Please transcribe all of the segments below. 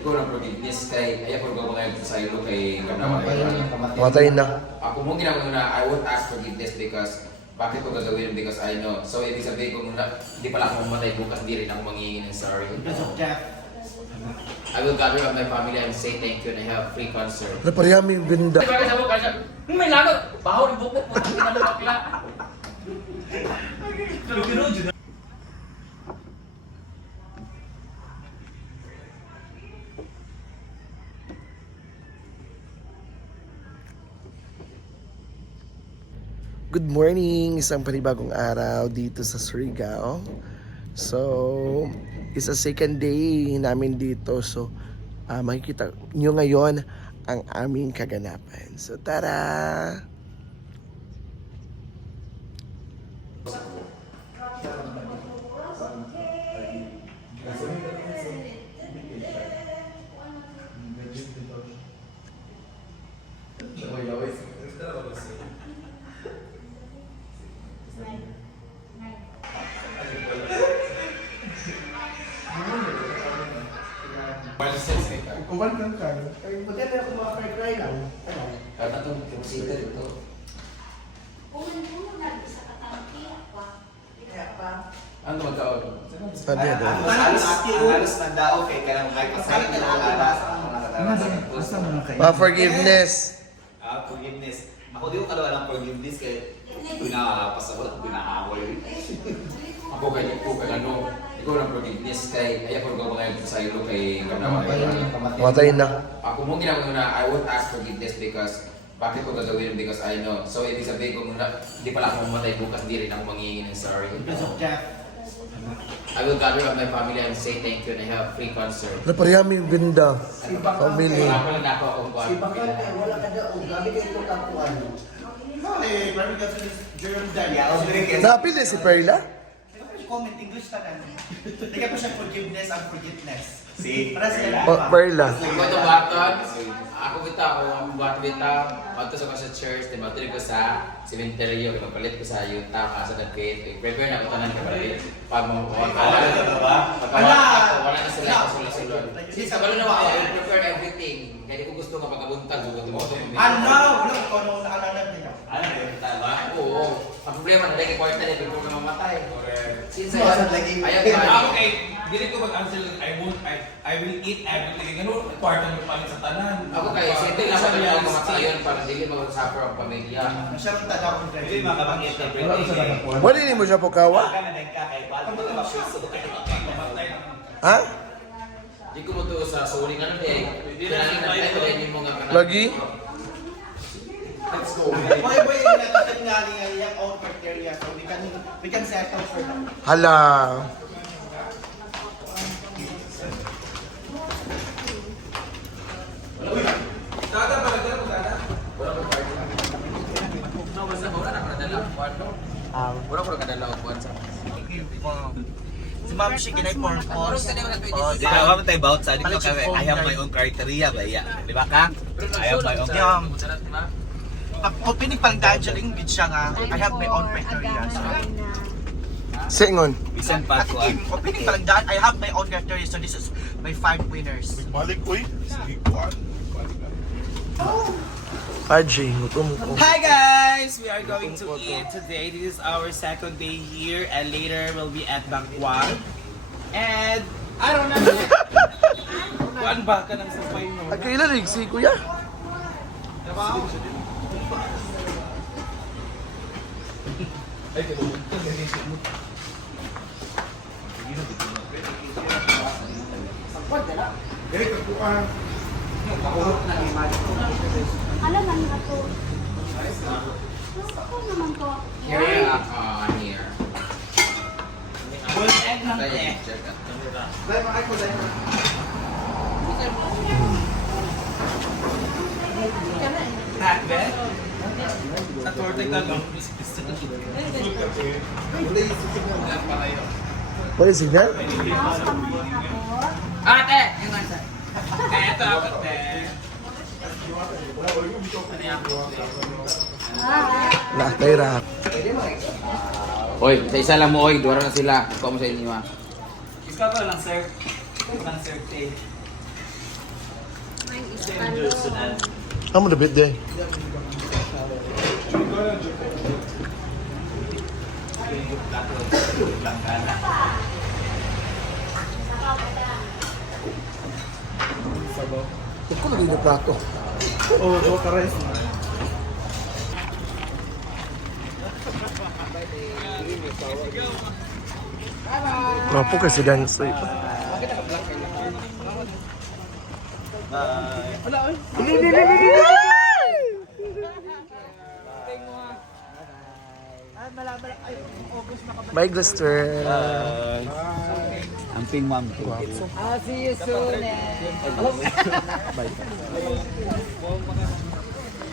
Ikaw ng forgiveness kay ayaw ko ba kayo sa ilo kay Kanawa. Matay na. Ako mo ginagawa na I won't ask forgiveness because bakit ko gagawin because I know. So ibig sabihin ko muna hindi pala ako mamatay bukas, hindi rin ako manghihingi ng sorry. Because of death. I will gather up my family and say thank you and I have free concert. Ano parehami yung ganda. Diba sa bukas siya? May lagot! Bahaw ng bukok mo! Hindi na bakla! Good morning! Isang panibagong araw dito sa Surigao. So, isa second day namin dito. So, makikita nyo ngayon ang aming kaganapan. So, tara! Kuman lang ka. Ay, maganda ako mga fry lang. Ano? Karena itong consider ito. Kaya pa. Ano magkaon? Sabi na doon. Halos nagdao kay kanang may pasal na alas Basta mga kayo. Ma-forgiveness! forgiveness. Ako di ko kalawa ng forgiveness kay pinapasabot, pinaaway. Ako kay ano, ikaw ng forgiveness kay ayaw ko ba kayo sa ilo kay Kanawa. Matay na. Ako mo ginagawa na I won't ask forgiveness because bakit ko gagawin because I know. So ibig sabihin ko muna hindi pala ako mamatay bukas, hindi rin ako manghihingi ng sorry. Because of death. I will gather up my family and say thank you and I have free concert. Ano parehami yung ganda. Family. Wala ko lang ako kung Si Bakal kaya wala ka daw. Gabi kayo ito kapuan. No, eh, parang ka sa Jerome Daya. Napil eh si Perla? Comment English ta kan. Hindi ka pa siya forgiveness and forgiveness. Si Para sila. Perla. Ako ito baton, ako kita ako ang baton kita, magtos ako sa church, di ba? Tuloy ko sa cemetery, magpalit ko sa Utah, sa Nagkate. Prepare na ako tanan ka palit. Pag wala na sila ako sulod. Kasi sa balo na ako, I prepare everything. Kaya di ko gusto nga pagkabuntag, gusto mo. Ano? Wala ko nung naalala niya. ano yun, tama? Oo. Ang problema, nalagay kwarta niya, before na mamatay. Since ayaw Ako kay dili ko mag-answer I will eat everything. Ganun kwarta mo pa sa tanan. Ako kay settle lang sa mga mga sayon para dili mag-suffer ang pamilya. Siya rin tanda ko. Hindi makapag-interpret. Wala din mo siya po kawa? Baka na nagkakay, paano mo ito mapiso? Ha? Di ko mo to sa suling ano eh. Di na lang tayo rin yung mga kanan. Lagi? Let's go. Boy, natin nga yung own criteria. So we can settle for that. Hala. Dada pala dala mo dada. Wala ko party. No, basta wala na kadala ang kwarto. Wala ko kadala ang kwarto. Si Ma'am Shi, kinay for pause. Di ba ako tayo about sa dito kami, I have my own criteria ba iya? Di ba ka? I have my own criteria. Ako pinipang danger-ing bid siya nga. I have my own criteria. Singon. Bisan pa ko. Opening palang daan, I have my own criteria. So this is my 5 winners. Balik, uy. Sige, kuhan. Paji, gutom ko. Hi guys! We are going to eat today. This is our second day here and later we'll be at Bangkwang. And I don't know. Kuan ba ka ng sapay mo? Ang kailan si kuya? Alam naman na to. Ako naman to. Here, here. Full egg ng egg. Hotbed? Sa torte ka lang. Wala signal? Ate! Kaya ito ako te. Laktay rap. Oy, sa isa lang mo, oy. Duwara na sila. Ikaw mo sa inyo, ha. Iska ko lang sir. Lang sir te. Amo na bit day. Ito na rin yung plato. Oo, kares. Mapo kasi dance. Bye, Glister. Ang ping ma'am.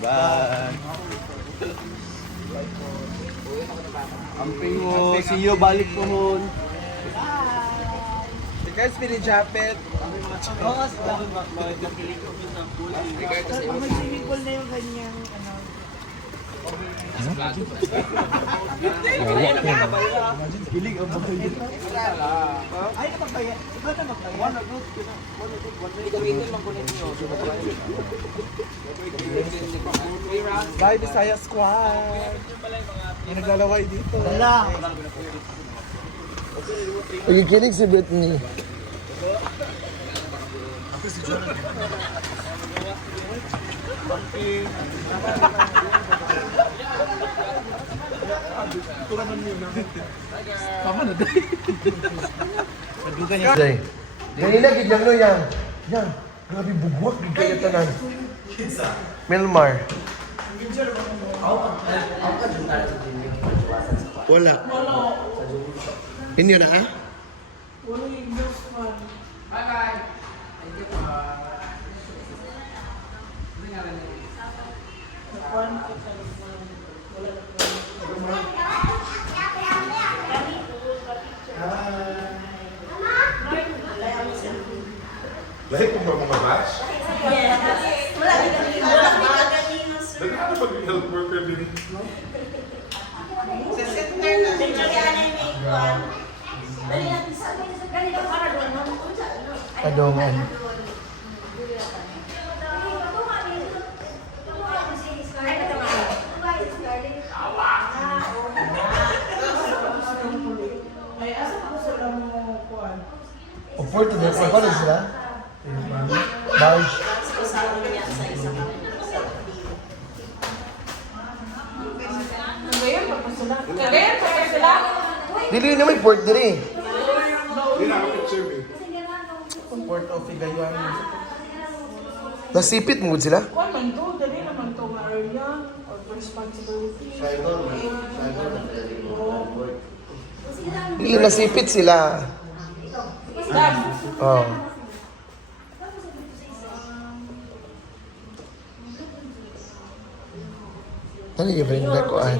Bye. Ang ping mo. See you, balik po hon. Guys, pinijapit. Bye, Bisaya Squad. Yung naglalaway dito. Wala. Ay, kinig si Britney. Day. Ganila gid lang no yang. Yang. Grabe bugwak gid kaya tanan. Melmar. Wala. Inyo na ah? Lahat kung mga batch? Nagkano pag health worker din? Adongan. O Porto de sa college sila? Barge. Dili na may port diri. Hindi na ako picture eh. Port of Igayan. Nasipit mo gud sila? Man to, dali naman to nga area or responsibility. Dili nasipit sila. Oh. Ano yung bring back ko ay?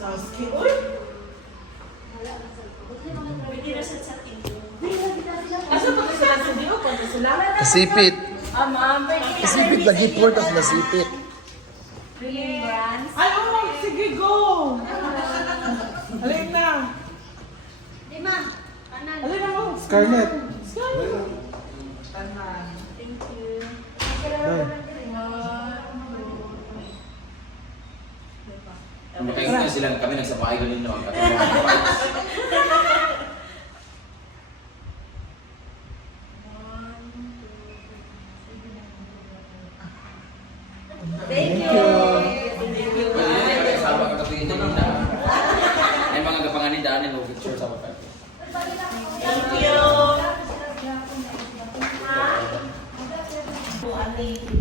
Saski. Uy! Asa pa sila sa Dio? Pwede sila? Nasipit. Ma'am. Nasipit lagi port of nasipit. Ay, oh, sige, go! Alin na. Alin na mo. Scarlett. Scarlett. Makikita silang kami nagsapakay ko din noon. Thank you. Pwede sabi ka kapigin din na. Ay mga kapanganin daanin mo picture sa kapag. Thank you.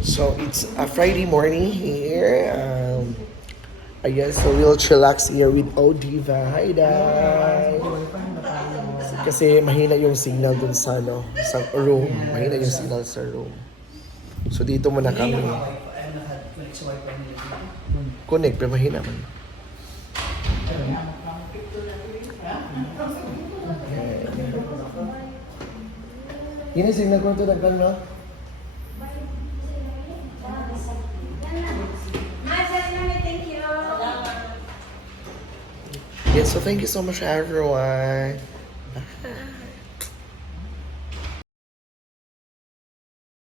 So it's a Friday morning here. Ayan, so we'll chillax here with Odiva. Hi, Dad! Kasi mahina yung signal dun sa, sa room. Mahina yung signal sa room. So dito muna kami. Connect, pero mahina man. Yun yung signal ko ito, dagdan no? Yes, so thank you so much everyone.